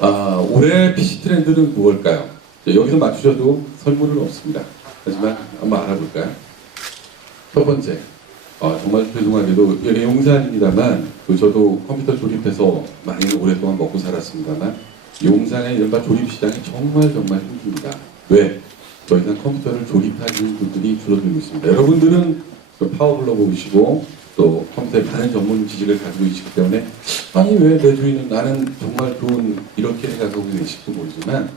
올해 PC 트렌드는 무엇일까요? 여기서 맞추셔도 설문은 없습니다. 하지만 한번 알아볼까요? 첫 번째, 정말 죄송하게도 이게 용산입니다만 저도 컴퓨터 조립해서 많이 오랫동안 먹고 살았습니다만 용산의 이른바 조립시장이 정말 힘듭니다. 왜? 더 이상 컴퓨터를 조립하는 분들이 줄어들고 있습니다. 여러분들은 파워블로 보시고 또 컴퓨터에 많은 전문 지식을 가지고 있기 때문에 아니 왜 내 주인은 나는 정말 좋은 이렇게 생각하고 계실지도 모르지만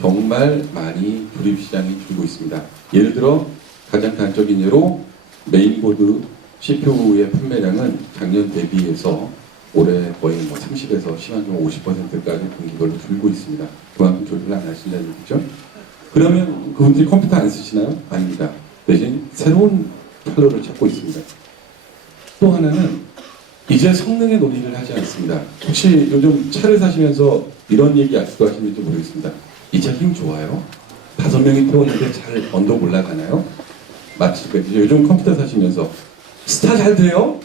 정말 많이 조립시장이 줄고 있습니다. 예를 들어 가장 단적인 예로 메인보드 CPU의 판매량은 작년 대비해서 올해 거의 30에서 심한 경우 50%까지 분기별로 줄고 있습니다. 그만큼 조립을 안 하신다는 얘기죠. 그러면 그분들이 컴퓨터 안 쓰시나요? 아닙니다. 대신 새로운 컬러를 찾고 있습니다. 또 하나는 이제 성능의 논의를 하지 않습니다. 혹시 요즘 차를 사시면서 이런 얘기 아직도 하시는지 모르겠습니다. 이 차 힘 좋아요? 5명이 태웠는데 잘 언덕 올라가나요? 마치 요즘 컴퓨터 사시면서 스타 잘 돼요?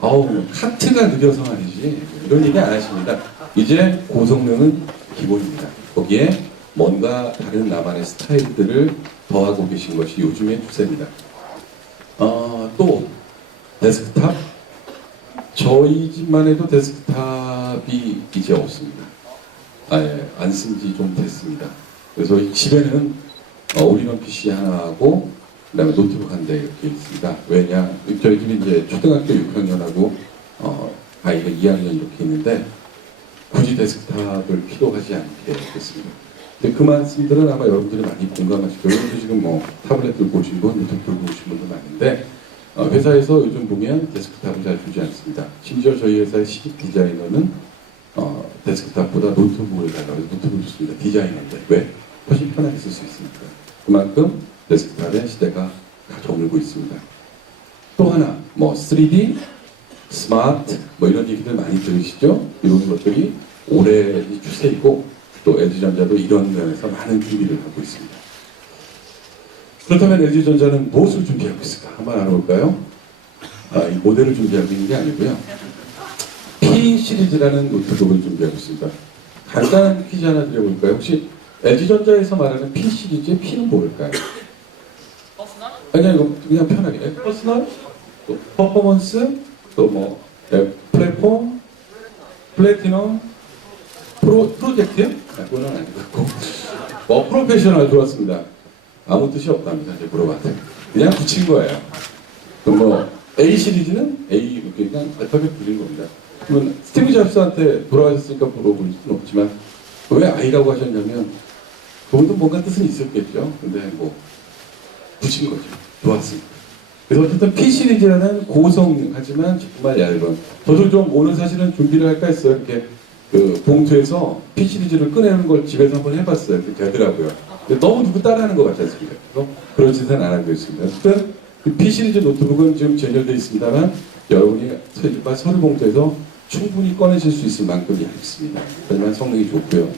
카트가 느려서 말이지 이런 얘기 안 하십니다. 이제 고성능은 기본입니다. 거기에 뭔가 다른 나만의 스타일들을 더하고 계신 것이 요즘의 추세입니다. 또 데스크탑? 저희 집만 해도 데스크탑이 이제 없습니다. 안 쓴 지 좀 됐습니다. 그래서 집에는 올인원 PC 하나하고 그다음에 노트북 한 대 이렇게 있습니다. 왜냐? 저희 집이 이제 초등학교 6학년하고 아이가 2학년 이렇게 있는데 굳이 데스크탑을 필요하지 않게 됐습니다. 그 말씀들은 아마 여러분들이 많이 공감하실 거예요. 여러분들 지금 타블렛 들고 오신 분, 노트북 들고 오신 분도 많은데 회사에서 요즘 보면 데스크탑을 잘 주지 않습니다. 심지어 저희 회사의 신입 디자이너는 데스크탑보다 노트북을 달라고 해서 노트북을 줬습니다. 디자이너인데 왜? 훨씬 편하게 쓸 수 있으니까. 그만큼 데스크탑의 시대가 가져오고 있습니다. 또 하나 3D, 스마트 이런 얘기들 많이 들으시죠? 이런 것들이 올해의 추세이고 또 LG전자도 이런 면에서 많은 준비를 하고 있습니다. 그렇다면 LG전자는 무엇을 준비하고 있을까? 한번 알아볼까요? 이 모델을 준비하고 있는 게 아니고요. P 시리즈라는 노트북을 준비하고 있습니다. 간단한 퀴즈 하나 드려볼까요? 혹시 LG전자에서 말하는 P 시리즈의 P는 뭘까요? 퍼스널? 아니요, 이거 그냥 편하게. 퍼스널, 또 퍼포먼스, 또 플랫폼, 플래티넘, 프로젝트요? 그거는 아니고. 프로페셔널 좋았습니다. 아무 뜻이 없답니다. 이제 물어봤더니. 그냥 붙인 거예요. 그럼 A 시리즈는 A, 그냥 알파벳 붙인 겁니다. 그러면 스티브 잡스한테 돌아가셨으니까 물어볼 수는 없지만 왜 I라고 하셨냐면 그것도 뭔가 뜻은 있었겠죠. 근데 붙인 거죠. 좋았습니다. 그래서 어쨌든 P 시리즈라는 고성 하지만 정말 얇은. 저도 좀 오늘 사실은 준비를 할까 했어요. 이렇게 봉투에서 P 시리즈를 꺼내는 걸 집에서 한번 해봤어요. 그렇게 하더라고요. 근데 너무 누구 따라하는 것 같지 않습니까? 그래서 그런 짓은 안 하고 있습니다. 어쨌든 P 시리즈 노트북은 지금 제절되어 있습니다만 여러분이 서류 봉투에서 충분히 꺼내실 수 있을 만큼이 얇습니다. 하지만 성능이 좋고요.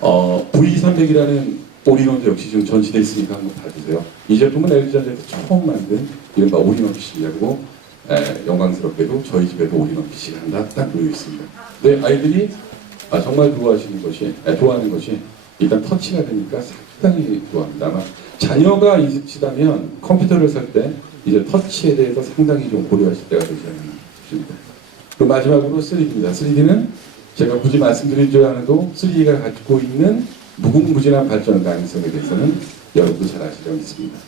V300이라는 올인원도 역시 지금 전시되어 있으니까 한번 봐주세요. 이 제품은 LG전자에서 처음 만든 이른바 올인원 PC라고 영광스럽게도 저희 집에도 올인원 PC가 하나 딱 놓여 있습니다. 근데 아이들이 정말 좋아하는 것이 일단 터치가 되니까 상당히 좋아합니다. 아마 자녀가 있으시다면 컴퓨터를 살 때 이제 터치에 대해서 상당히 좀 고려하실 때가 되지 않나 싶습니다. 그 마지막으로 3D입니다. 3D는 제가 굳이 말씀드릴 줄 알아도 3D가 가지고 있는 무궁무진한 발전 가능성에 대해서는 여러분도 잘 아시리라고 믿습니다.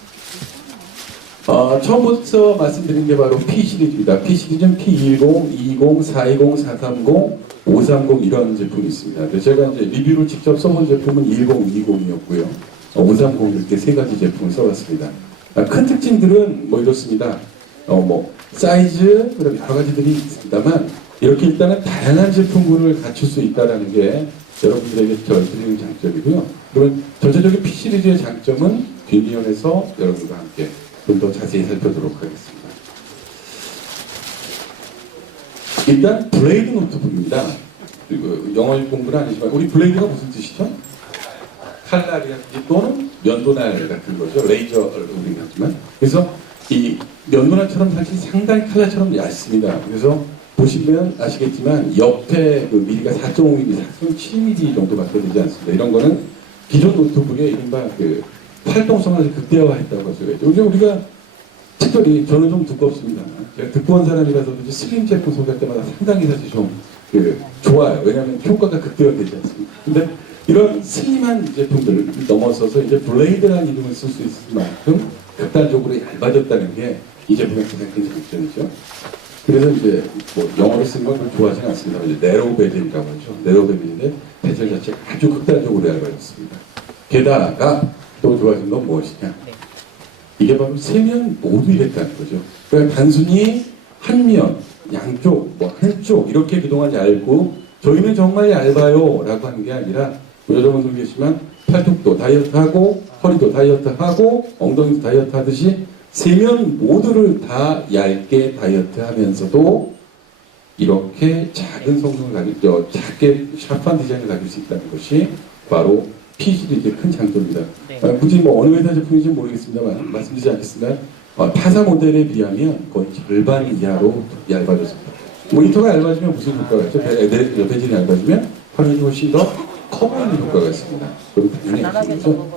처음부터 말씀드린 게 바로 P 시리즈입니다. P 시리즈는 P20, 20, 420, 430, 530 이런 제품이 있습니다. 제가 이제 리뷰를 직접 써본 제품은 1020이었고요. 530 이렇게 세 가지 제품을 써봤습니다. 큰 특징들은 이렇습니다. 사이즈, 그다음에 여러 가지들이 있습니다만 이렇게 일단은 다양한 제품군을 갖출 수 있다는 게 여러분들에게 드리는 장점이고요. 그러면 전체적인 P 시리즈의 장점은 뒷면에서 여러분과 함께 좀 더 자세히 살펴보도록 하겠습니다. 일단 블레이드 노트북입니다. 그리고 영어 공부는 아니지만 우리 블레이드가 무슨 뜻이죠? 칼날이라든지 또는 면도날 같은 거죠. 레이저를 우리는 하지만. 그래서 이 면도날처럼 사실 상당히 칼날처럼 얇습니다. 그래서 보시면 아시겠지만 옆에 그 미리가 4.5mm, 4.7mm 정도밖에 되지 않습니다. 이런 거는 기존 노트북의 이른바 그 활동성을 극대화했다고 할 수가 있죠. 요즘 우리가 특별히 저는 좀 두껍습니다. 제가 두꺼운 사람이라서 그런지 슬림 제품 소개할 때마다 상당히 사실 좀 좋아요. 왜냐하면 효과가 극대화되지 않습니다. 근데 이런 슬림한 제품들을 넘어서서 이제 블레이드라는 이름을 쓸 수 있을 만큼 극단적으로 얇아졌다는 게 이 제품의 가장 큰 장점이죠. 그래서 이제 뭐 영어로 쓰는 건 좋아하지 않습니다. 이제 네로우 베젤이라고 하죠. 네로우 베젤인데 베젤 자체가 아주 극단적으로 얇아졌습니다. 게다가 또 좋아진 건 무엇이냐? 이게 바로 세면 모두 이랬다는 거죠. 그러니까 단순히 한 면, 양쪽, 뭐 한쪽 이렇게 그동안 얇고 저희는 정말 얇아요 라고 하는 게 아니라 여러분들 계시지만 팔뚝도 다이어트하고 허리도 다이어트하고 엉덩이도 다이어트하듯이 세면 모두를 다 얇게 다이어트하면서도 이렇게 작은 성능을 가지고 작게 샤프한 디자인을 가질 수 있다는 것이 바로 P-시리즈의 큰 장점입니다. 굳이 뭐 어느 회사 제품인지 모르겠습니다만 말씀드리지 않겠습니다. 타사 모델에 비하면 거의 절반 이하로 얇아졌습니다. 모니터가 얇아지면 무슨 효과가 있죠? 베젤이 얇아지면 화면이 훨씬 더 커보이는 효과가 있습니다. 그리고 당연히 아시겠죠?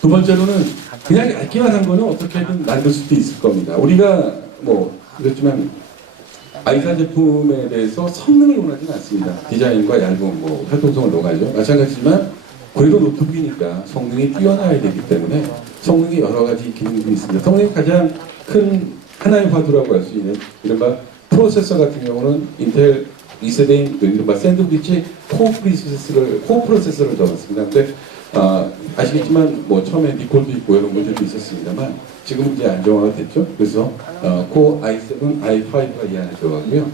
두 번째로는 그냥 얇기만 한 거는 어떻게든 만들 수도 있을 겁니다. 우리가 뭐 그렇지만 i4 제품에 대해서 성능을 논하지는 않습니다. 디자인과 얇은 뭐 활동성을 논하죠. 마찬가지지만 그래도 노트북이니까 성능이 뛰어나야 되기 때문에 성능이 여러 가지 기능들이 있습니다. 성능이 가장 큰 하나의 화두라고 할 수 있는 이른바 프로세서 같은 경우는 인텔 2세대인 이른바 샌드위치 코어 프로세서를 적었습니다. 근데 아시겠지만 뭐 처음에 니콜도 있고 이런 문제도 있었습니다만 지금 이제 안정화가 됐죠. 그래서 코어 i7, i5가 이 안에 들어가고요.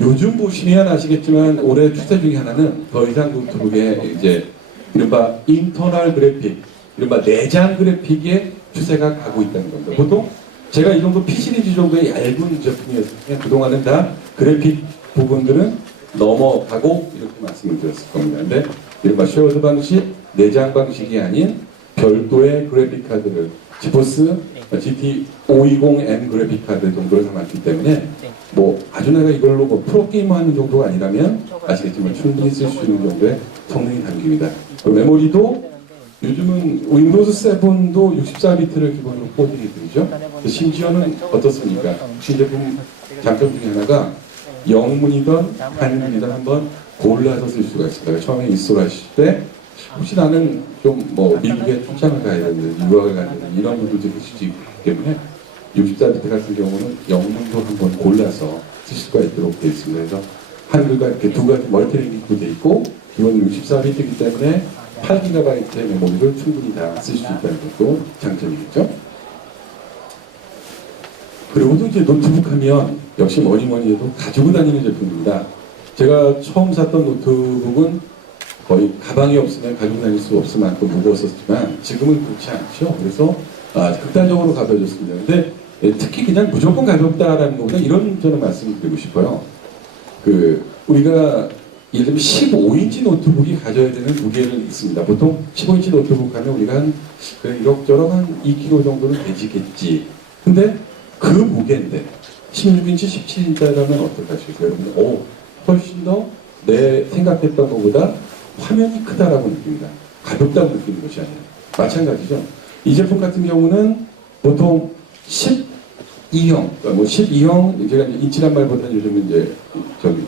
요즘 보시면 아시겠지만 올해 추세 중에 하나는 더 이상 노트북에 이제 이른바 인터널 그래픽, 이른바 내장 그래픽의 추세가 가고 있다는 겁니다. 보통 제가 이 정도 P-시리즈 정도의 얇은 제품이었으면 그동안은 다 그래픽 부분들은 넘어가고 이렇게 말씀을 드렸을 겁니다. 근데 이른바 쉐어드 방식, 내장 방식이 아닌 별도의 그래픽 카드를 지포스 GT520M 그래픽 카드 정도를 담았기 때문에 뭐 아주 내가 이걸로 뭐 프로게이머 하는 정도가 아니라면 아시겠지만 충분히 쓸 수 있는 정도의 성능이 담깁니다. 메모리도 요즘은 윈도우즈 7도 64비트를 기본으로 코딩이 되죠. 심지어는 어떻습니까? 신제품 장점 중에 하나가 영문이든 한문이든 한번 골라서 쓸 수가 있습니다. 처음에 인스톨하실 때 혹시 나는 좀 뭐 미국에 출장을 가야 되는데 유학을 가야 되는데 이런 분들도 계실 수 있기 때문에 64비트 같은 경우는 영문도 한번 골라서 쓰실 수가 있도록 되어 있습니다. 그래서 한글과 이렇게 두 가지 멀티랭귀지도 되어 있고 기본으로 64비트이기 때문에 8GB의 메모리를 충분히 다 쓸 수 있다는 것도 장점이겠죠. 그리고 또 이제 노트북 하면 역시 뭐니 해도 가지고 다니는 제품입니다. 제가 처음 샀던 노트북은 거의 가방이 없으면 가지고 다닐 수 없을 만큼 무거웠었지만 지금은 그렇지 않죠. 그래서 극단적으로 가벼워졌습니다. 근데 특히 그냥 무조건 가볍다라는 것보다 이런 저는 말씀드리고 싶어요. 우리가 예를 들면 15인치 노트북이 가져야 되는 무게를 있습니다. 보통 15인치 노트북 하면 우리가 한 이럭저럭 한 2kg 정도는 되지겠지. 근데 그 무게인데 16인치, 17인치라면 어떡하실까요? 여러분, 훨씬 더 내 생각했던 것보다 화면이 크다라고 느낍니다. 가볍다고 느끼는 것이 아니라 마찬가지죠. 이 제품 같은 경우는 보통 12형, 뭐 12형, 제가 인치란 말보다는 요즘 이제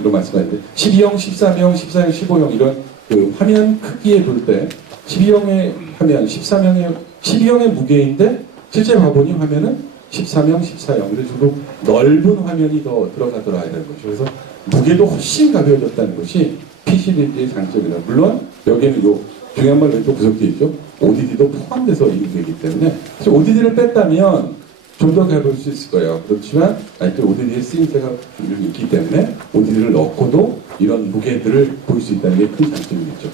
이런 말씀하는데 12형, 13형, 14형, 15형 이런 그 화면 크기에 볼 때 12형의 화면, 12형의 무게인데 실제 봐보니 화면은 13형, 14형 이런 식으로 넓은 화면이 더 들어가더라 이런 거죠. 그래서 무게도 훨씬 가벼워졌다는 것이 P-시리즈의 장점이다. 물론 여기에는 요 중요한 말로 또 구성되어 있죠. ODD도 포함돼서 이루어지기 때문에 사실 ODD를 뺐다면 좀 더 가벼울 수 있을 거예요. 그렇지만 아직도 ODD의 쓰임새가 분명히 있기 때문에 ODD를 넣고도 이런 무게들을 볼 수 있다는 게 큰 장점이겠죠.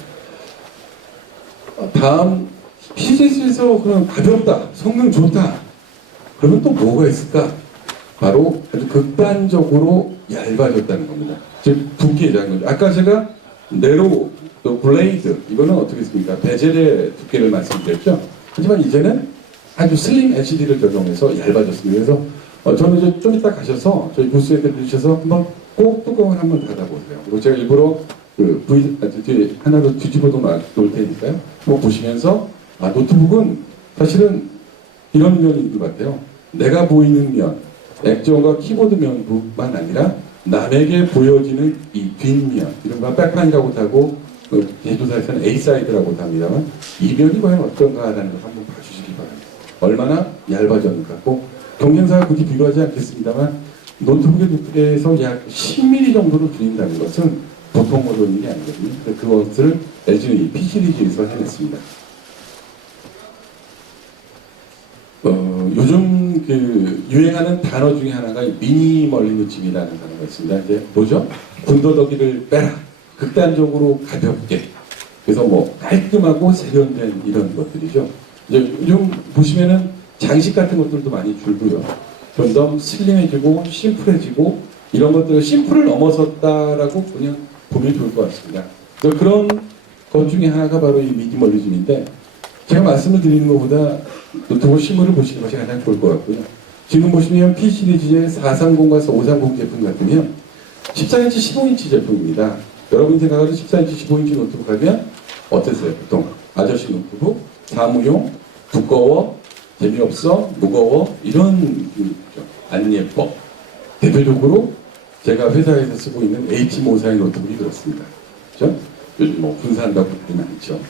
다음 P-시리즈에서 그냥 가볍다, 성능 좋다. 그러면 또 뭐가 있을까? 바로 아주 극단적으로 얇아졌다는 겁니다. 즉 두께라는 거죠. 아까 제가 네로, 또 블레이드 이거는 어떻게 했습니까? 베젤의 두께를 말씀드렸죠. 하지만 이제는 아주 슬림 LCD를 적용해서 얇아졌습니다. 그래서 저는 이제 좀 이따 가셔서 저희 부스에 들으셔서 한번 꼭 뚜껑을 한번 닫아보세요. 그리고 제가 일부러 뒤에 하나로 뒤집어 놓을 테니까요. 뭐 보시면서 노트북은 사실은 이런 면이 있는 것 같아요. 내가 보이는 면, 액정과 키보드 면뿐만 아니라 남에게 보여지는 이 뒷면, 이런 거 백판이라고도 하고 제조사에서는 A사이드라고도 합니다만 이 면이 과연 어떤가라는 걸 한번 봐주시기 바랍니다. 얼마나 얇아졌는가. 경쟁사가 굳이 비교하지 않겠습니다만 노트북의 두께에서 약 10mm 정도로 줄인다는 것은 보통 어려운 일이 아니거든요. 그것을 LG는 이 P 시리즈에서 해냈습니다. 요즘 유행하는 단어 중에 하나가 미니멀리즘이라는 단어가 있습니다. 이제 뭐죠? 군더더기를 빼라. 극단적으로 가볍게. 그래서 뭐 깔끔하고 세련된 이런 것들이죠. 이제 요즘 보시면은 장식 같은 것들도 많이 줄고요. 좀 더 슬림해지고 심플해지고 이런 것들을 심플을 넘어섰다라고 그냥 보면 좋을 것 같습니다. 그런 것 중에 하나가 바로 이 미니멀리즘인데 제가 말씀을 드리는 것보다 노트북 실물을 보시는 것이 가장 좋을 것 같고요. 지금 보시면 P 시리즈의 430과 530 제품 같으면 14인치, 15인치 제품입니다. 여러분이 생각하는 14인치, 15인치 노트북 하면 어땠어요? 보통 아저씨 노트북, 사무용, 두꺼워, 재미없어, 무거워 이런 느낌이죠. 안 예뻐. 대표적으로 제가 회사에서 쓰고 있는 H 모사의 노트북이 그렇습니다. 그렇죠? 요즘 뭐 분산한다고 그러지 않죠.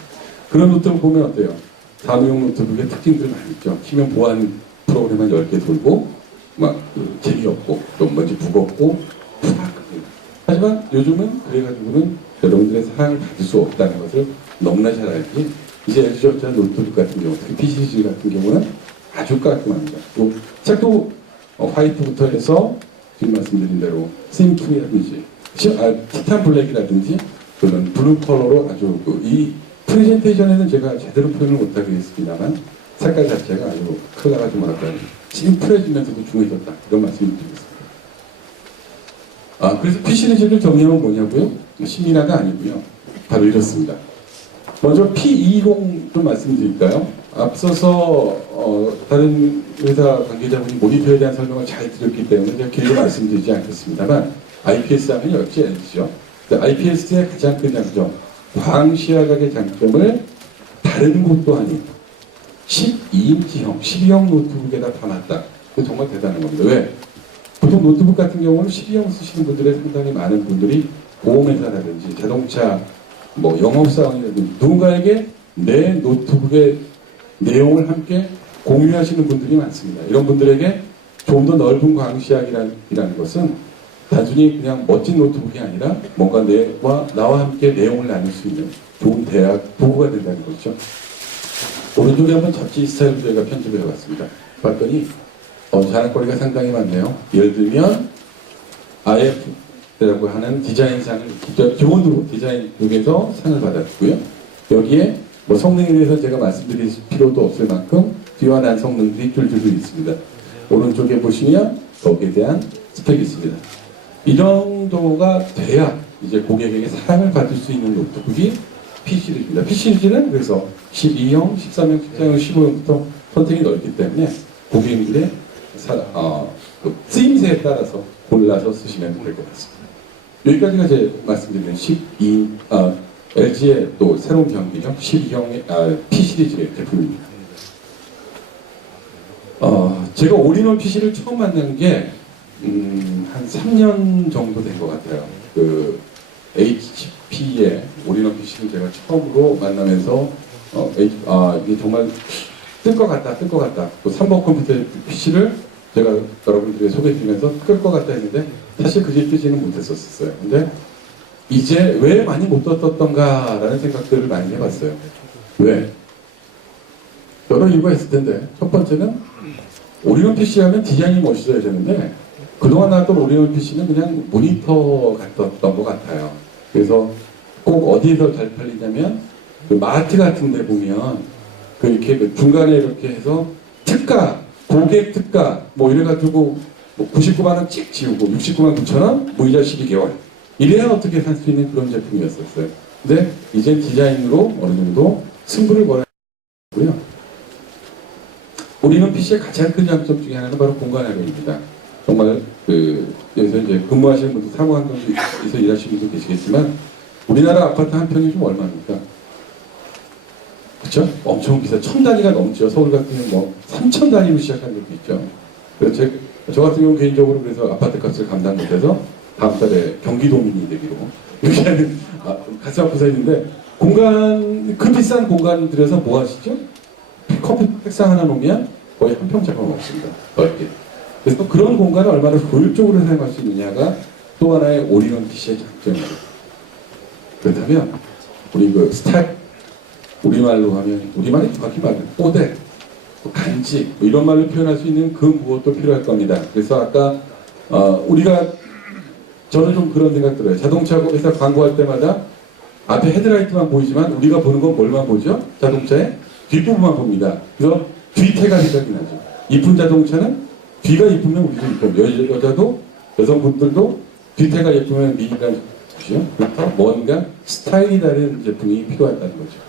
그런 노트북 보면 어때요? 사무용 노트북의 특징들 많이 있죠. 키면 보안 프로그램 한 10개 돌고 막 재미없고 좀 뭔지 무겁고 푸락합니다. 하지만 요즘은 그래가지고는 여러분들의 사랑을 받을 수 없다는 것을 너무나 잘 알지. 이제 LG전자 노트북 같은 경우, 특히 PCG 같은 경우는 아주 깔끔합니다. 또 색도 화이트부터 해서 지금 말씀드린 대로 심플이라든지 티탄 블랙이라든지 그런 블루 컬러로 아주 이 프레젠테이션에는 제가 제대로 표현을 못하겠습니다만 색깔 자체가 아주 컬러가 좀 뭐랄까 심플해지면서도 중해졌다 이런 말씀을 드리겠습니다. 그래서 P 시리즈를 정의하면 뭐냐고요? 시민화가 아니고요. 바로 이렇습니다. 먼저 P220 좀 말씀드릴까요? 앞서서 다른 회사 관계자분이 모니터에 대한 설명을 잘 드렸기 때문에 제가 길게 말씀드리지 않겠습니다만 IPS 하면 역시 LG죠. IPS의 가장 큰 장점, 광시야각의 장점을 다른 곳도 아닌 12인치형, 12형 노트북에다 담았다. 그건 정말 대단한 겁니다. 왜? 보통 노트북 같은 경우는 12형 쓰시는 분들의 상당히 많은 분들이 보험회사라든지 자동차 뭐 영업사원이라든지 누군가에게 내 노트북의 내용을 함께 공유하시는 분들이 많습니다. 이런 분들에게 좀 더 넓은 광시야각이라는 것은 단순히 그냥 멋진 노트북이 아니라 뭔가 나와 함께 내용을 나눌 수 있는 좋은 대학 도구가 된다는 거죠. 오른쪽에 한번 잡지 스타일로 저희가 편집을 해봤습니다. 봤더니 자랑거리가 상당히 많네요. 예를 들면 IF라고 하는 디자인상을 기본으로 디자인 쪽에서 상을 받았고요. 여기에 뭐 성능에 대해서 제가 말씀드릴 필요도 없을 만큼 뛰어난 성능들이 줄줄이 있습니다. 오른쪽에 보시면 거기에 대한 스펙이 있습니다. 이 정도가 돼야 이제 고객에게 사랑을 받을 수 있는 노트북이 P 시리즈입니다. P 시리즈는 그래서 12형, 13형, 14형, 15형부터 선택이 넓기 때문에 고객님들의 쓰임새에 따라서 골라서 쓰시면 될 것 같습니다. 여기까지가 제 말씀드리는 LG의 또 새로운 경기죠. 12형의 P 시리즈의 제품입니다. 제가 올인원 PC를 처음 만난 게 한 3년 정도 된 것 같아요. HP의 올인원 PC를 제가 처음으로 만나면서 이게 정말 뜰 것 같다. 또 3번 컴퓨터 PC를 제가 여러분들에게 소개해드리면서 뜰 것 같다 했는데 사실 그게 뜨지는 못했었어요. 근데 이제 왜 많이 못 떴던가라는 생각들을 많이 해봤어요. 왜? 여러 이유가 있을 텐데 첫 번째는 올인원 PC 하면 디자인이 멋있어야 되는데 그동안 나왔던 올인원 PC는 그냥 모니터 같았던 것 같아요. 그래서 꼭 어디에서 잘 팔리냐면 그 마트 같은 데 보면 이렇게 중간에 이렇게 해서 특가, 고객 특가 뭐 이래가지고 뭐 99만원 찍 지우고 69만 9천원 무이자 12개월 이래야 어떻게 살 수 있는 그런 제품이었었어요. 근데 이제 디자인으로 어느 정도 승부를 걸었고요. 우리는 올인원 PC의 가장 큰 장점 중에 하나는 바로 공간 활용입니다. 정말 여기서 이제 근무하시는 분들 사무환경에서 일하시는 분도 계시겠지만 우리나라 아파트 한 평이 좀 얼마입니까? 그렇죠? 엄청 비싸. 1000단위가 넘죠. 서울 같은 경우는 뭐 3000단위로 시작하는 것도 있죠. 그래서 저 같은 경우 개인적으로 그래서 아파트 값을 감당 못해서 다음 달에 경기도민이 되기로 이렇게 하는 가슴 아픈 사이인데 그 비싼 공간 들여서 뭐 하시죠? 커피 책상 하나 놓으면 거의 한 평 잡아 먹습니다. 넓게. 그래서 그런 공간을 얼마나 효율적으로 사용할 수 있느냐가 또 하나의 올인원 PC의 장점입니다. 그렇다면 우리 우리말로 하면 우리말이 정확히 말하면 꼬대, 간지 이런 말로 표현할 수 있는 그 무엇도 필요할 겁니다. 그래서 아까 저는 좀 그런 생각 들어요. 자동차 회사 광고할 때마다 앞에 헤드라이트만 보이지만 우리가 보는 건 뭘만 보죠? 자동차의 뒷부분만 봅니다. 그래서 뒤태가 생각이 나죠. 이쁜 자동차는 뒤가 이쁘면 우리도 이쁘고 여자도 여성분들도 뒤태가 예쁘면 미인이라는 것이죠. 그래서 뭔가 스타일이 다른 제품이 필요하다는 거죠.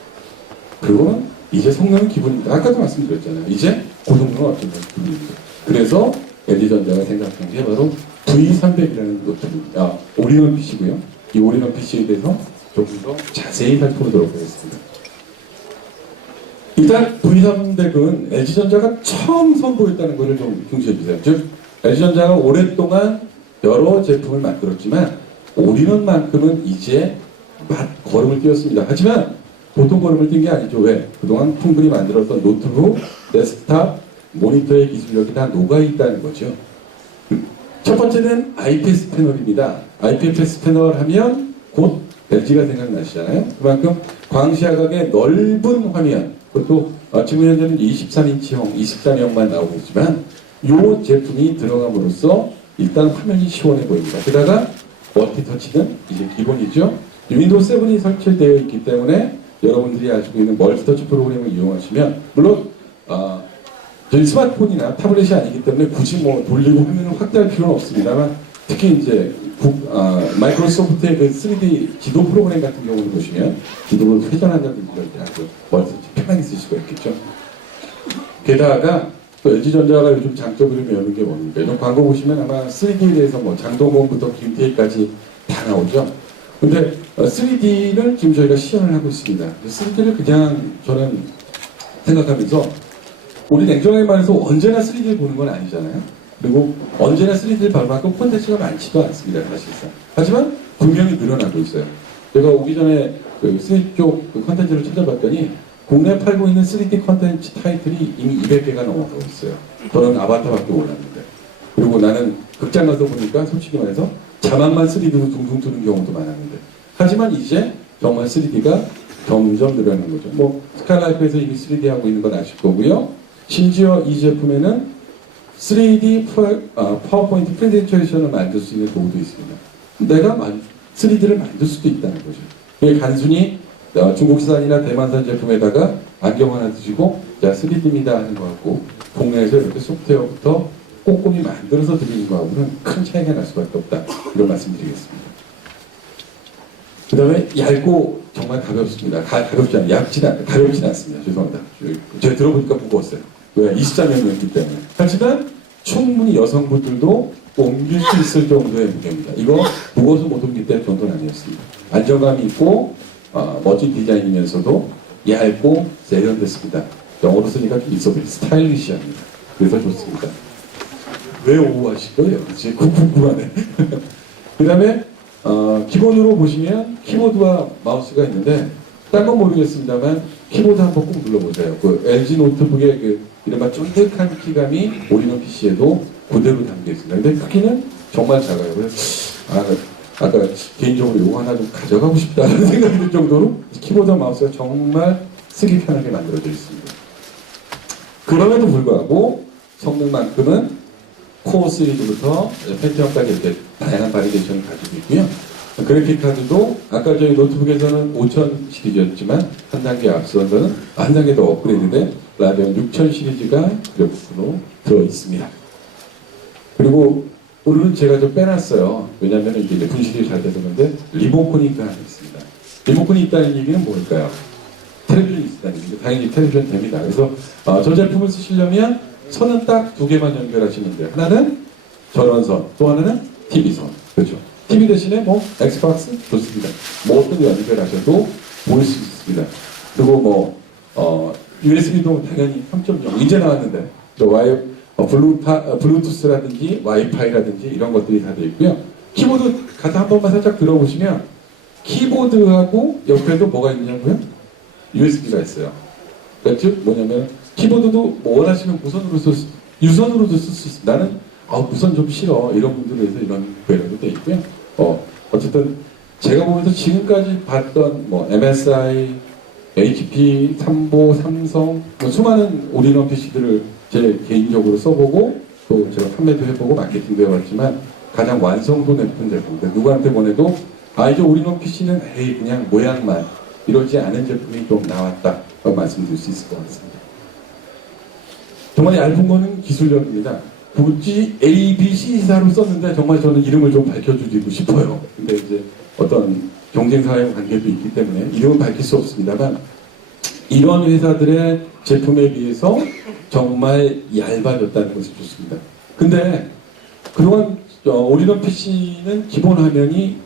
그리고 이제 성능은 기본입니다. 아까도 말씀드렸잖아요. 이제 고성능은 어떤 기본입니다. 그래서 LG전자가 생각한 게 바로 V300이라는 노트입니다. 올인원 PC고요. 이 올인원 PC에 대해서 조금 더 자세히 살펴보도록 하겠습니다. 일단 V300은 LG전자가 처음 선보였다는 것을 좀 중시해 주세요. 즉 LG전자가 오랫동안 여러 제품을 만들었지만 올인원만큼은 이제 걸음을 띄웠습니다. 하지만 보통 걸음을 뛴 게 아니죠. 왜? 그동안 풍부히 만들었던 노트북, 데스크탑, 모니터의 기술력이 다 녹아있다는 거죠. 첫 번째는 IPS 패널입니다. IPS 패널 하면 곧 LG가 생각나시잖아요. 그만큼 광시야각의 넓은 화면, 그것도 지금 현재는 23인치형, 24인치형만 나오고 있지만 이 제품이 들어감으로써 일단 화면이 시원해 보입니다. 게다가 멀티터치는 이제 기본이죠. 윈도우 7이 설치되어 있기 때문에 여러분들이 아시고 있는 멀티터치 프로그램을 이용하시면 물론 저희 스마트폰이나 타블렛이 아니기 때문에 굳이 뭐 돌리고 화면을 확대할 필요는 없습니다만 특히 이제 마이크로소프트의 그 3D 지도 프로그램 같은 경우를 보시면 지도를 회전한다든지 이럴 때 아주 멀티터치 편하게 쓸 수가 있겠죠. 게다가 또 LG전자가 요즘 장점으로 메우는 게 뭡니까? 이런 광고 보시면 아마 3D에 대해서 뭐 장동건부터 김태희까지 다 나오죠. 근데 3D를 지금 저희가 시연을 하고 있습니다. 3D를 그냥 저는 생각하면서 우리 냉정하게 말해서 언제나 3D를 보는 건 아니잖아요. 그리고 언제나 3D를 볼 만큼 콘텐츠가 많지도 않습니다. 사실상. 하지만 분명히 늘어나고 있어요. 제가 오기 전에 그 3D 쪽 콘텐츠를 찾아봤더니 국내에 팔고 있는 3D 콘텐츠 타이틀이 이미 200개가 넘어가고 있어요. 저는 아바타밖에 몰랐는데. 그리고 나는 극장 가서 보니까 솔직히 말해서 자막만 3D로 둥둥 뜨는 경우도 많았는데. 하지만 이제 정말 3D가 점점 늘어나는 거죠. 뭐 스카이라이프에서 이미 3D 하고 있는 건 아실 거고요. 심지어 이 제품에는 3D 파워포인트 프레젠테이션을 만들 수 있는 도구도 있습니다. 내가 3D를 만들 수도 있다는 거죠. 이게 단순히 중국산이나 대만산 제품에다가 안경 하나 드시고 자 3D입니다 하는 거 같고 국내에서 이렇게 소프트웨어부터 꼼꼼히 만들어서 드리는 거하고는 큰 차이가 날 수밖에 없다. 이런 말씀드리겠습니다. 그 다음에 얇고 정말 가볍습니다. 가볍진 않습니다. 죄송합니다. 제가 들어보니까 무거웠어요. 왜? 23년이었기 때문에. 하지만 충분히 여성분들도 옮길 수 있을 정도의 무게입니다. 이거 무거워서 못 옮길 때 정도는 아니었습니다. 안정감이 있고 멋진 디자인이면서도 얇고 세련됐습니다. 영어로 쓰니까 좀 있어 보이 스타일리시합니다. 그래서 좋습니다. 왜 오버하실 거예요? 이제 궁금하네. 그 다음에 기본으로 보시면 키보드와 마우스가 있는데 딴 건 모르겠습니다만 키보드 한번 꼭 눌러보세요. 그 LG 노트북의 그 이른바 쫀득한 키감이 올인원 PC에도 그대로 담겨 있습니다. 근데 크기는 정말 작아요. 그래서 아까 개인적으로 이거 하나 좀 가져가고 싶다는 생각이 들 정도로 키보드와 마우스가 정말 쓰기 편하게 만들어져 있습니다. 그럼에도 불구하고 성능만큼은 코어 시리즈부터 펜티엄까지 이렇게 다양한 바리에이션을 가지고 있고요. 그래픽 카드도 아까 저희 노트북에서는 5000 시리즈였지만 한 단계 앞서서는 한 단계 더 업그레이드된 라데온 6000 시리즈가 그래픽으로 들어 있습니다. 그리고 오늘은 제가 좀 빼놨어요. 왜냐하면 이게 분실이 잘 돼서 그런데 리모컨이 하나 있습니다. 리모컨이 있다는 얘기는 뭘까요? 텔레비전이 있다는 얘기죠. 당연히 텔레비전 됩니다. 그래서 저 제품을 쓰시려면 선은 딱 두 개만 연결하시면 돼요. 하나는 전원선, 또 하나는 TV선. 그렇죠. TV 대신에 뭐 엑스박스 좋습니다. 뭐 어떤 연결하셔도 볼 수 있습니다. 그리고 USB도 당연히 3.0 이제 나왔는데 블루투스라든지 와이파이라든지 이런 것들이 다 되어 있고요. 키보드 가사 한 번만 살짝 들어보시면 키보드하고 옆에도 뭐가 있냐고요? USB가 있어요. 그렇죠? 뭐냐면 키보드도 뭐 원하시면 유선으로도 쓸 수 있습니다. 나는 무선 좀 싫어 이런 분들을 위해서 이런 배려도 되어 있고요. 어쨌든 제가 보면서 지금까지 봤던 MSI, HP, 삼보, 삼성 수많은 올인원 PC들을 제 개인적으로 써보고 또 제가 판매도 해보고 마케팅도 해봤지만 가장 완성도 높은 제품들 누구한테 보내도 이제 올인원 PC는 그냥 모양만 이러지 않은 제품이 좀 나왔다고 말씀드릴 수 있을 것 같습니다. 정말 얇은 거는 기술력입니다. 굳이 A, B, C사로 썼는데 정말 저는 이름을 좀 밝혀주고 싶어요. 근데 이제 어떤 경쟁사의 관계도 있기 때문에 이름은 밝힐 수 없습니다만 이런 회사들의 제품에 비해서 정말 얇아졌다는 것이 좋습니다. 근데 그동안 올인원 PC는 기본 화면이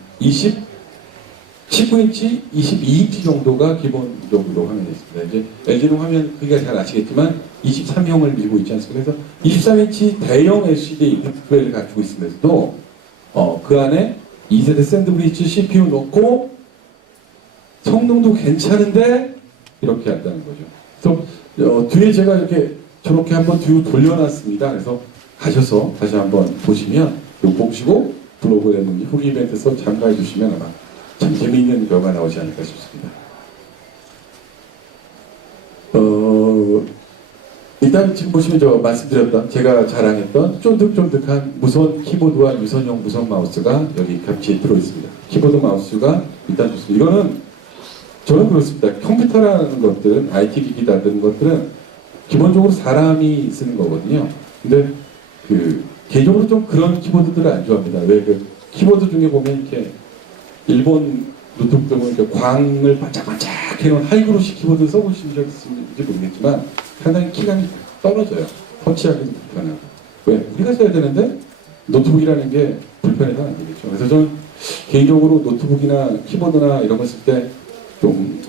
19인치, 22인치 정도가 기본적으로 화면이 있습니다. 이제 LG는 화면 크기가 잘 아시겠지만 23형을 밀고 있지 않습니까? 그래서 23인치 대형 LCD 디스플레이를 가지고 있으면서도 그 안에 2세대 샌드브리지 CPU 넣고 성능도 괜찮은데 이렇게 한다는 거죠. 그래서 뒤에 제가 저렇게 한번 뒤로 돌려놨습니다. 그래서 가셔서 다시 한번 보시면 이거 보시고 블로그라든지 후기 이벤트에서 참가해 주시면 아마 참 재미있는 결과 나오지 않을까 싶습니다. 일단 지금 보시면 말씀드렸던 제가 자랑했던 쫀득쫀득한 무선 키보드와 유선형 무선 마우스가 여기 같이 들어있습니다. 키보드 마우스가 일단 좋습니다. 이거는 저는 그렇습니다. 컴퓨터라는 것들은 IT 기기라는 것들은 기본적으로 사람이 쓰는 거거든요. 근데 개인적으로 좀 그런 키보드들을 안 좋아합니다. 왜 키보드 중에 보면 이렇게 일본 노트북들 보면 이렇게 광을 반짝반짝 해놓은 하이그로시 키보드 써보시는지 모르겠지만 상당히 키감이 떨어져요. 터치하기도 불편하고. 왜? 우리가 써야 되는데 노트북이라는 게 불편해서 안 되겠죠. 그래서 저는 개인적으로 노트북이나 키보드나 이런 거 쓸 때 좀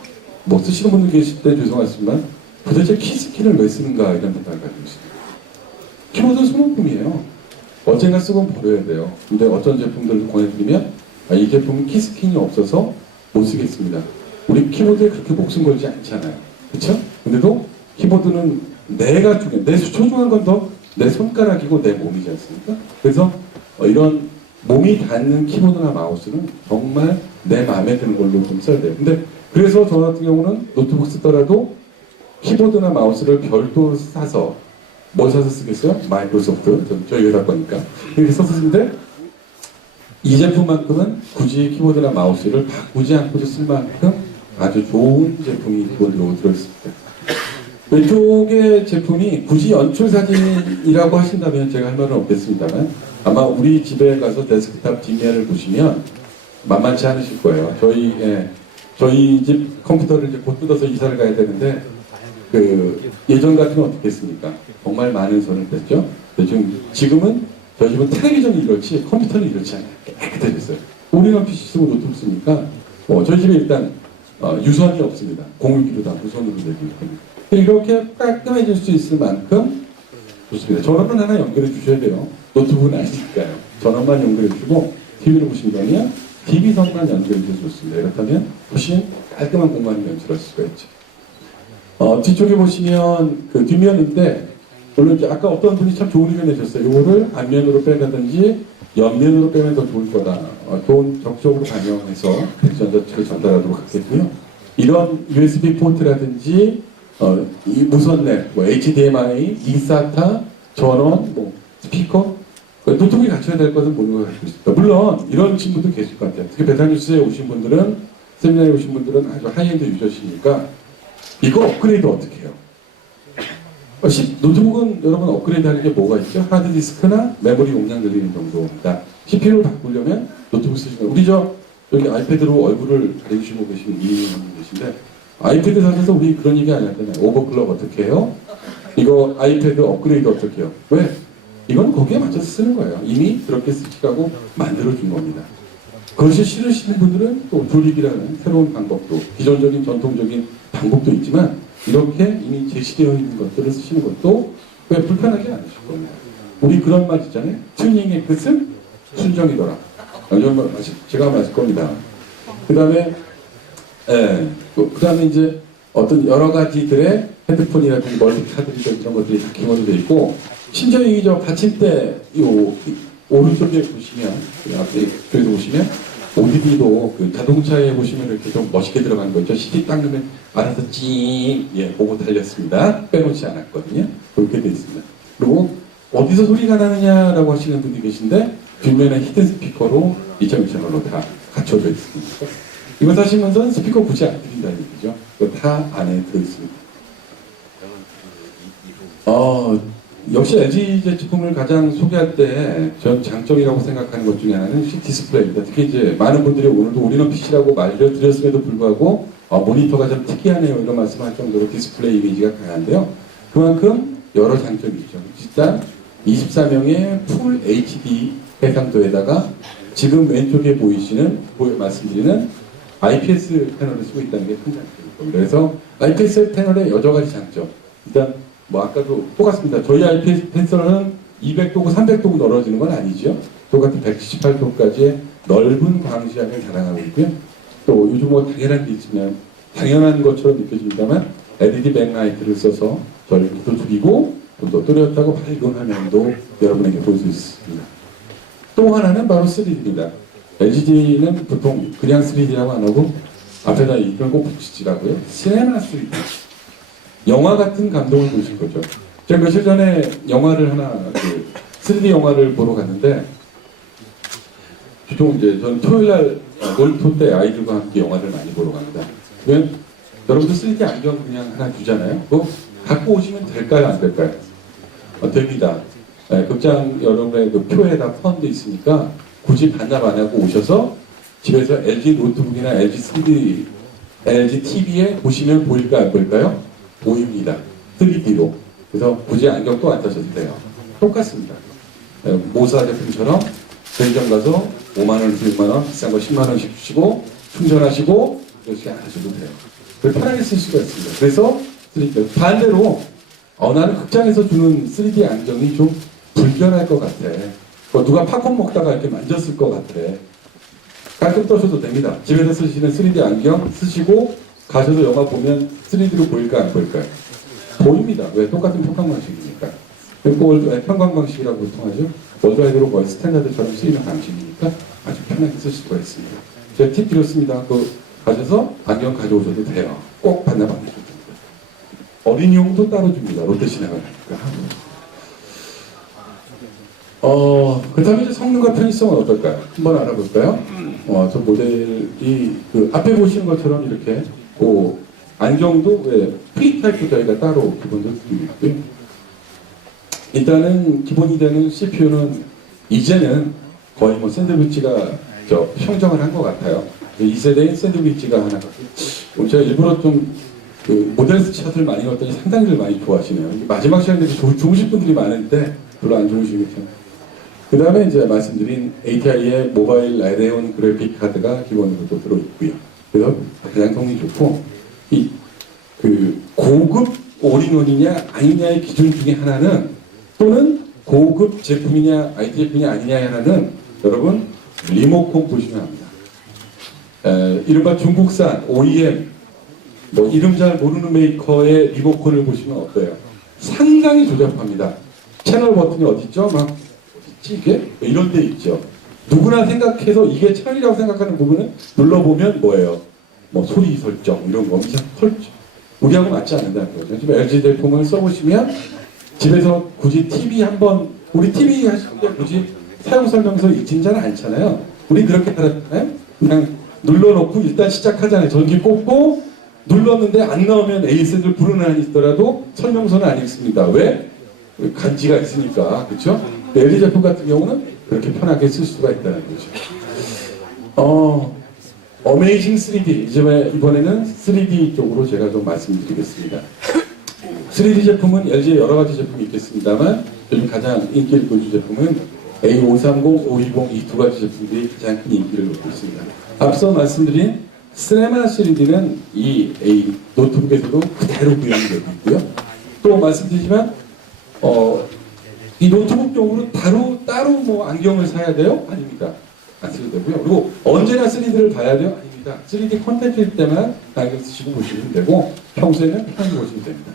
쓰시는 분들 계실 때 죄송하지만 도대체 키스킨을 왜 쓰는가 이런 생각을 가지고 있습니다. 키보드는 소모품이에요. 언젠가 쓰고 버려야 돼요. 근데 어떤 제품들을 권해드리면 이 제품은 키스킨이 없어서 못 쓰겠습니다. 우리 키보드에 그렇게 목숨 걸지 않잖아요. 그렇죠? 근데도 키보드는 내가 내 소중한 건 더 내 손가락이고 내 몸이지 않습니까? 그래서 이런 몸이 닿는 키보드나 마우스는 정말 내 마음에 드는 걸로 좀 써야 돼요. 근데 그래서 저 같은 경우는 노트북 쓰더라도 키보드나 마우스를 별도로 사서 뭐 사서 쓰겠어요? 마이크로소프트 저희 회사 거니까 이렇게 써서 쓰는데 이 제품만큼은 굳이 키보드나 마우스를 바꾸지 않고도 쓸 만큼 아주 좋은 제품이 기본적으로 들어있습니다. 왼쪽의 제품이 굳이 연출 사진이라고 하신다면 제가 할 말은 없겠습니다만 아마 우리 집에 가서 데스크탑 뒷면을 보시면 만만치 않으실 거예요. 저희 집 컴퓨터를 이제 곧 뜯어서 이사를 가야 되는데 예전 같으면 어떻겠습니까? 정말 많은 손을 뺐죠. 지금은 저희 집은 텔레비전이 이렇지 컴퓨터는 이렇지 않아요. 깨끗해졌어요. 올인원 PC 쓰고 노트북 쓰니까 저희 집에 일단 유선이 없습니다. 공유기로 다 무선으로 되고 있거든요. 이렇게 깔끔해질 수 있을 만큼 좋습니다. 전원만 하나 연결해 주셔야 돼요. 노트북은 아시니까요. 전원만 연결해 주고 TV를 보신다면 TV선만 연결해 주셔서 좋습니다. 이렇다면 훨씬 깔끔한 공간을 연출할 수가 있죠. 뒤쪽에 보시면 뒷면인데 물론 이제 아까 어떤 분이 참 좋은 의견 내셨어요. 이거를 앞면으로 빼다든지 옆면으로 빼면 더 좋을 거다. 돈 적극적으로 반영해서 전자책을 전달하도록 하겠고요. 이런 USB 포트라든지 이 무선넷, HDMI, eSATA, 전원, 스피커 노트북이 갖춰야 될 것은 모든 걸 가지고 있습니다. 물론 이런 친구도 계실 것 같아요. 특히 베타뉴스에 오신 분들은 세미나에 오신 분들은 아주 하이엔드 유저시니까 이거 업그레이드 어떻게 해요? 노트북은 여러분 업그레이드 하는 게 뭐가 있죠? 하드디스크나 메모리 용량 늘리는 정도입니다. CPU를 바꾸려면 노트북 쓰시면 우리 여기 아이패드로 얼굴을 가리시고 계시는 이분이 계신데 아이패드 사셔서 우리 그런 얘기 안 했잖아요. 오버클럭 어떻게 해요? 이거 아이패드 업그레이드 어떻게 해요? 왜? 이건 거기에 맞춰서 쓰는 거예요. 이미 그렇게 쓰시라고 만들어준 겁니다. 그것이 싫으시는 분들은 또 조립이라는 새로운 방법도, 기존적인 전통적인 방법도 있지만 이렇게 이미 제시되어 있는 것들을 쓰시는 것도 왜 불편하게 않으실 겁니다. 우리 그런 말 있잖아요. 튜닝의 끝은 순정이더라. 제가 맞을 겁니다. 그 다음에 그 다음에 이제 어떤 여러 가지들의 헤드폰이라든지 멀티카드리든 이런 것들이 다 기본으로 되어 있고, 심지어 이저 받침대 오른쪽에 보시면, 앞에 쪽에서 보시면 ODD도 그 자동차에 보시면 이렇게 좀 멋있게 들어간 거 있죠. CD 딱 넣으면 알아서 찡 보고 달렸습니다. 빼놓지 않았거든요. 그렇게 되어 있습니다. 그리고 어디서 소리가 나느냐라고 하시는 분들이 계신데 뒷면에 히든 스피커로 2.1채널로 다 갖춰져 있습니다. 이거 사시면서 스피커 굳이 안 드린다는 얘기죠. 이거 다 안에 들어있습니다. 역시 LG 제품을 가장 소개할 때 전 장점이라고 생각하는 것 중에 하나는 디스플레이입니다. 특히 이제 많은 분들이 오늘도 우리는 PC라고 말을 드렸음에도 불구하고 모니터가 좀 특이하네요 이런 말씀할 정도로 디스플레이 이미지가 강한데요. 그만큼 여러 장점이 있죠. 일단 24명의 풀 HD 해상도에다가 지금 왼쪽에 보이시는 말씀드리는 IPS 패널을 쓰고 있다는 게 큰 장점입니다. 그래서 IPS 패널의 여러 가지 장점. 일단 아까도 똑같습니다. 저희 IPS 패널은 200도고 300도고 넓어지는 건 아니죠. 똑같은 178도까지의 넓은 광시야를 자랑하고 있고요. 또 요즘 당연한 게 있으면 당연한 것처럼 느껴집니다만 LED 백라이트를 써서 전류도 줄이고 좀 더 또렷하고 밝은 화면도 여러분에게 볼 수 있습니다. 또 하나는 바로 3D입니다. LG는 보통 그냥 3D라고 안 하고 앞에다 이걸 꼭 붙이시라고요. 시네마 3D. 영화 같은 감동을 보실 거죠. 제가 며칠 전에 영화를 3D 영화를 보러 갔는데, 보통 이제 저는 토요일날 놀토 때 아이들과 함께 영화를 많이 보러 갑니다. 그러면 여러분들 3D 안경 그냥 하나 주잖아요. 그거 갖고 오시면 될까요? 안 될까요? 됩니다. 극장 여러분의 그 표에 다 포함되어 있으니까 굳이 반납 안 하고 오셔서 집에서 LG 노트북이나 LG 3D, LG TV에 보시면 보일까 안 보일까요? 보입니다. 3D로. 그래서 굳이 안경 또 안 타셔도 돼요. 똑같습니다. 모사 제품처럼 편의점 가서 5만원에서 6만원, 비싼 거 10만원씩 주시고 충전하시고 이렇게 안 하셔도 돼요. 편하게 쓸 수가 있습니다. 그래서 3D. 반대로 나는 극장에서 주는 3D 안경이 좀 불편할 것 같아. 누가 팝콘 먹다가 이렇게 만졌을 것 같아. 가끔 떠셔도 됩니다. 집에서 쓰시는 3D 안경 쓰시고 가셔서 영화 보면 3D로 보일까 안 보일까요? 보입니다. 왜? 똑같은 평강 방식이니까. 평강 방식이라고 보통 하죠. 월드와이드로 거의 스탠다드처럼 쓰이는 방식이니까 아주 편하게 쓸 수가 있습니다. 제가 팁 드렸습니다. 가셔서 안경 가져오셔도 돼요. 꼭 반납 안 해주셔도 됩니다. 어린이용도 따로 줍니다. 롯데시네마니까. 그 다음에 이제 성능과 편의성은 어떨까요? 한번 알아볼까요? 저 모델이 앞에 보시는 것처럼 이렇게 안경도 프리 타입도 저희가 따로 기본적으로 드리고 있고요. 일단은 기본이 되는 CPU는 이제는 거의 샌드위치가 평정을 한 것 같아요. 2세대의 샌드위치가 하나 갖고 제가 일부러 좀 모델 샷을 많이 넣었더니 상당히들 많이 좋아하시네요. 마지막 시간에 좋으신 분들이 많은데 별로 안 좋으시겠죠. 그 다음에 이제 말씀드린 ATI의 모바일 라데온 그래픽 카드가 기본으로 또 들어있고요. 그래서 가장 성능이 좋고 고급 올인원이냐 아니냐의 기준 중에 하나는, 또는 고급 제품이냐 IT 제품이 아니냐의 하나는 여러분 리모컨 보시면 합니다. 이른바 중국산 OEM 이름 잘 모르는 메이커의 리모컨을 보시면 어때요? 상당히 조잡합니다. 채널 버튼이 어디 있죠? 어디 있지 이게? 이런 데 있죠. 누구나 생각해서 이게 채널이라고 생각하는 부분은 눌러보면 뭐예요? 소리 설정 이런 거 설정. 우리하고 맞지 않는다는 거죠. 지금 LG 제품을 써보시면 집에서 굳이 TV 우리 TV 하실 때 굳이 사용 설명서 읽진 잘 않잖아요. 우리 그렇게 하잖아요. 그냥 눌러놓고 일단 시작하잖아요. 전기 꽂고 눌렀는데 안 나오면 AS를 부르는 한이 있더라도 설명서는 안 읽습니다. 왜? 간지가 있으니까. 그렇죠? LG 제품 같은 경우는 그렇게 편하게 쓸 수가 있다는 거죠. 어메이징 3D. 이번에는 3D 쪽으로 제가 좀 말씀드리겠습니다. 3D 제품은 LG의 여러 가지 제품이 있겠습니다만 요즘 가장 인기를 보여준 제품은 A530, 520 이 두 가지 제품들이 가장 큰 인기를 얻고 있습니다. 앞서 말씀드린 시네마 3D는 이 노트북에서도 그대로 구현이 되고 있고요. 또 말씀드리지만 이 노트북용으로 따로 뭐 안경을 사야 돼요? 아닙니다. 안 쓰셔도 되고요. 그리고 언제나 3D를 봐야 돼요? 아닙니다. 3D 콘텐츠일 때만 안경 쓰시고 보시면 되고 평소에는 편하게 보시면 됩니다.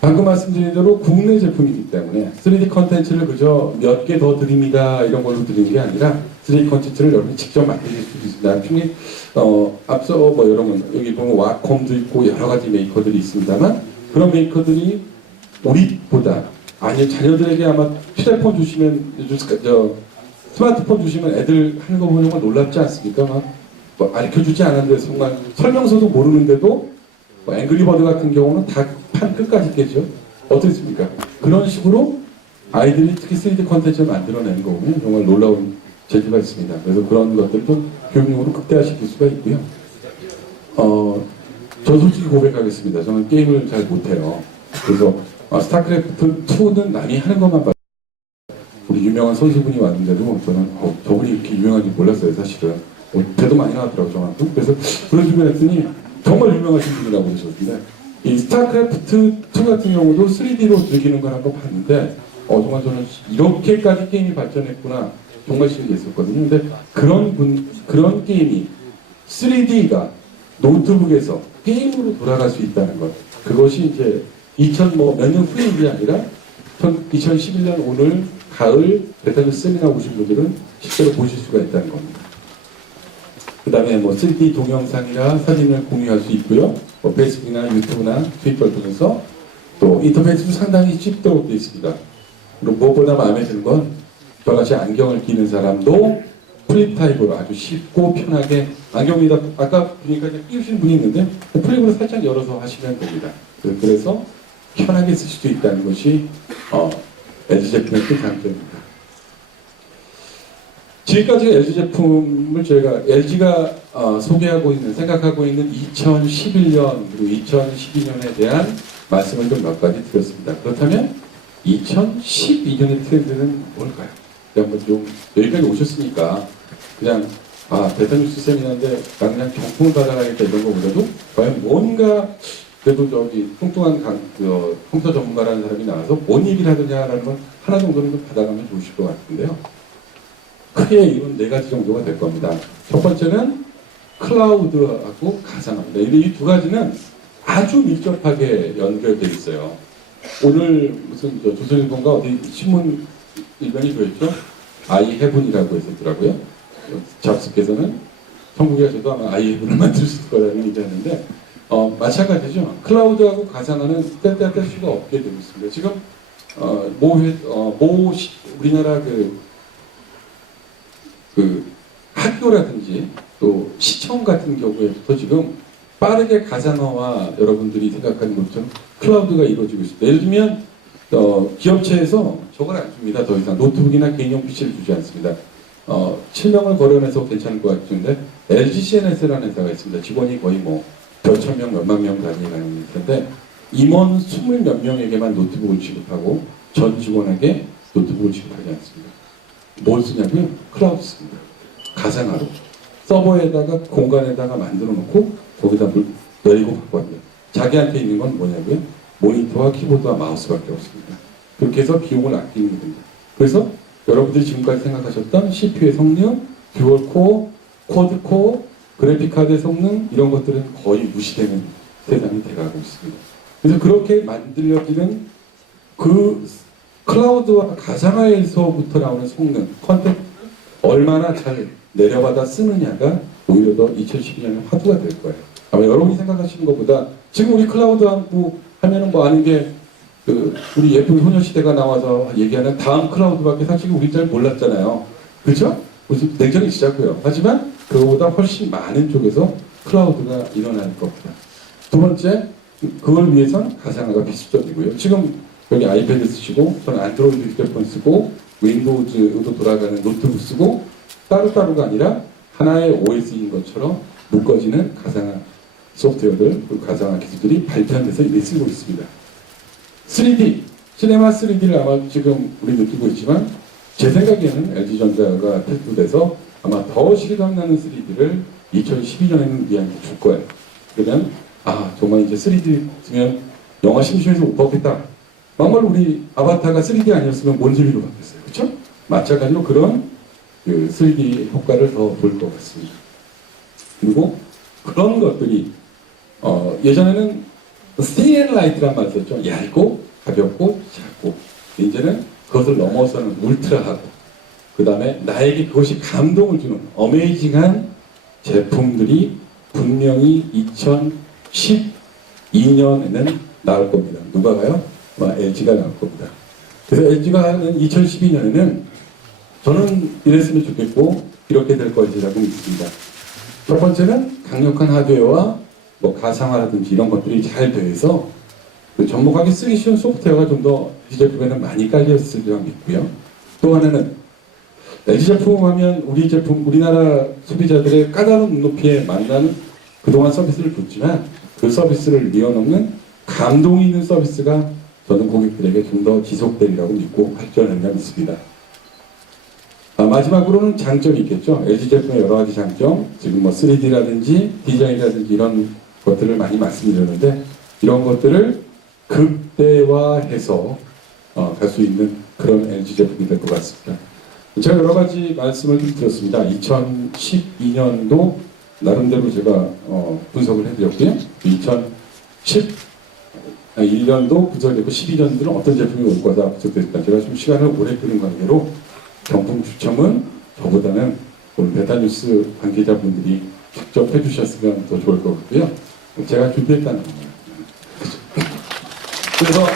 방금 말씀드린 대로 국내 제품이기 때문에 3D 콘텐츠를 그저 몇 개 더 드립니다 이런 걸로 드리는 게 아니라 3D 콘텐츠를 여러분이 직접 만드실 수도 있습니다. 나중에 앞서 뭐 여러분 여기 보면 와콤도 있고 여러 가지 메이커들이 있습니다만 그런 메이커들이 우리보다 아니 자녀들에게 아마 휴대폰 주시면 스마트폰 주시면 애들 하는 거 보는 건 놀랍지 않습니까? 뭐 가르쳐주지 않았는데 정말 설명서도 모르는데도 뭐 앵그리버드 같은 경우는 다 판 끝까지 깨죠. 어떻습니까? 그런 식으로 아이들이 특히 3D 콘텐츠를 만들어내는 거 보면 정말 놀라운 재주가 있습니다. 그래서 그런 것들도 교육용으로 극대화시킬 수가 있고요. 저 솔직히 고백하겠습니다. 저는 게임을 잘 못해요. 그래서 스타크래프트 2는 남이 하는 것만 봐요. 우리 유명한 선수분이 왔는데도 저는 저분이 이렇게 유명한지 몰랐어요, 사실은. 배도 많이 나왔더라고요, 저한테. 그래서 그런 주변에 했더니 정말 유명하신 분이라고 그러셨는데 이 스타크래프트 2 같은 경우도 3D로 즐기는 걸 한번 봤는데 정말 저는 이렇게까지 게임이 발전했구나 정말 신기했었거든요. 근데 그런 게임이 3D가 노트북에서 게임으로 돌아갈 수 있다는 것 그것이 이제 몇 년 후의 일이 아니라 2011년 오늘 가을 베타뉴 세미나 오신 분들은 실제로 보실 수가 있다는 겁니다. 그 다음에 3D 동영상이나 사진을 공유할 수 있고요. 페이스북이나 유튜브나 트위터를 통해서 또 인터페이스도 상당히 쉽도록 되어 있습니다. 그리고 무엇보다 마음에 드는 건 저같이 안경을 끼는 사람도 플립 타입으로 아주 쉽고 편하게 안경에다 아까 보니까 끼우신 분이 있는데 플립으로 살짝 열어서 하시면 됩니다. 그래서 편하게 쓰실 수 있다는 것이 LG 제품의 큰 장점입니다. 지금까지 LG 제품을 저희가 LG가 생각하고 있는 2011년 그리고 2012년에 대한 말씀을 좀 몇 가지 드렸습니다. 그렇다면 2012년의 트렌드는 뭘까요? 한번 좀 여기까지 오셨으니까 그냥 베타뉴스 세미나인데 나 그냥 경품을 받아가겠다 이런 거보다도 과연 뭔가 그래도 뚱뚱한 컴퓨터 전문가라는 사람이 나와서 뭔 얘기를 하느냐라는 건 하나 정도는 좀 받아가면 좋으실 것 같은데요. 크게 이건 4가지 정도가 될 겁니다. 첫 번째는 클라우드하고 가상화입니다. 이 두 가지는 아주 밀접하게 연결되어 있어요. 오늘 무슨 조선일보인가 어디 신문 일면이 그랬죠? 아이헤븐이라고 했었더라고요. 잡스께서는 천국에 가셔도 아마 아이헤븐을 만들 수 있을 거라는 얘기하는데 마찬가지죠. 클라우드하고 가상화는 뗄 수가 없게 되고 있습니다. 지금 우리나라 학교라든지 또 시청 같은 경우에도 지금 빠르게 가상화와 여러분들이 생각하는 것처럼 클라우드가 이루어지고 있습니다. 예를 들면 기업체에서 저걸 안 줍니다. 더 이상 노트북이나 개인용 PC를 주지 않습니다. 실명을 거론해서 괜찮을 것 같은데 LG CNS라는 회사가 있습니다. 직원이 거의 몇천 명, 몇만 명 단위라는 회사인데 임원 20몇 명에게만 노트북을 지급하고 전 직원에게 노트북을 지급하지 않습니다. 뭘 쓰냐고요? 클라우드 씁니다. 가상화로 서버에다가 공간에다가 만들어 놓고 거기다 내리고 받고 합니다. 자기한테 있는 건 뭐냐고요? 모니터와 키보드와 마우스밖에 없습니다. 그렇게 해서 비용을 아끼는 겁니다. 그래서 여러분들이 지금까지 생각하셨던 CPU의 성능, 듀얼코어, 쿼드코어, 그래픽카드의 성능 이런 것들은 거의 무시되는 세상이 돼가고 있습니다. 그래서 그렇게 만들어지는 그 클라우드와 가상화에서부터 나오는 성능, 컨텐츠 얼마나 잘 내려받아 쓰느냐가 오히려 더 2012년에 화두가 될 거예요. 아마 여러분이 생각하시는 것보다 지금 우리 클라우드 하면은 아는 게 우리 예쁜 소녀시대가 나와서 얘기하는 다음 클라우드밖에 사실 우리 잘 몰랐잖아요. 그렇죠? 무슨 냉정히 시작고요. 하지만 그거보다 훨씬 많은 쪽에서 클라우드가 일어날 겁니다. 두 번째, 그걸 위해선 가상화가 필수적이고요. 지금 여기 아이패드 쓰시고 저는 안드로이드 휴대폰 쓰고 윈도우즈로 돌아가는 노트북 쓰고 따로따로가 아니라 하나의 OS인 것처럼 묶어지는 가상화 소프트웨어들, 그 가상화 기술들이 발전돼서 이미 쓰고 있습니다. 3D, 시네마 3D를 아마 지금 우리 느끼고 있지만 제 생각에는 LG전자가 테스트돼서 아마 더 실감나는 3D를 2012년에는 우리한테 줄 거예요. 그러면 정말 이제 3D 쓰면 영화 심심해서 못 보겠다. 막말로 우리 아바타가 3D 아니었으면 뭔 재미로 바뀌었어요. 그렇죠? 마찬가지로 그런 그 3D 효과를 더 볼 것 같습니다. 그리고 그런 것들이 예전에는 thin light란 말 썼죠. 얇고 가볍고 작고. 이제는 그것을 넘어서는 울트라하고 그 다음에 나에게 그것이 감동을 주는 어메이징한 제품들이 분명히 2012년에는 나올 겁니다. 누가 가요? LG가 나올 겁니다. 그래서 LG가 하는 2012년에는 저는 이랬으면 좋겠고 이렇게 될 것이라고 믿습니다. 첫 번째는 강력한 하드웨어와 가상화라든지 이런 것들이 잘 돼서 접목하기 쓰기 쉬운 소프트웨어가 좀 더 LG 제품에는 많이 깔렸으리라고 믿고요. 또 하나는 LG 제품 하면 우리 제품, 우리나라 소비자들의 까다로운 눈높이에 만나는 그동안 서비스를 줬지만 그 서비스를 뛰어넘는 감동이 있는 서비스가 저는 고객들에게 좀 더 지속되리라고 믿고 발전한다 믿습니다. 마지막으로는 장점이 있겠죠. LG 제품의 여러 가지 장점, 지금 3D라든지 디자인이라든지 이런 것들을 많이 말씀드렸는데 이런 것들을 극대화해서 갈 수 있는 그런 LG 제품이 될 것 같습니다. 제가 여러 가지 말씀을 좀 드렸습니다. 2012년도 나름대로 제가 분석을 해드렸고요. 2011년도 분석했고 12년도는 어떤 제품이 올 거다 분석됐다. 제가 좀 시간을 오래 끄는 관계로 경품 추첨은 저보다는 오늘 베타뉴스 관계자분들이 직접 해주셨으면 더 좋을 것 같고요. 제가 준비했다는 겁니다. 그래서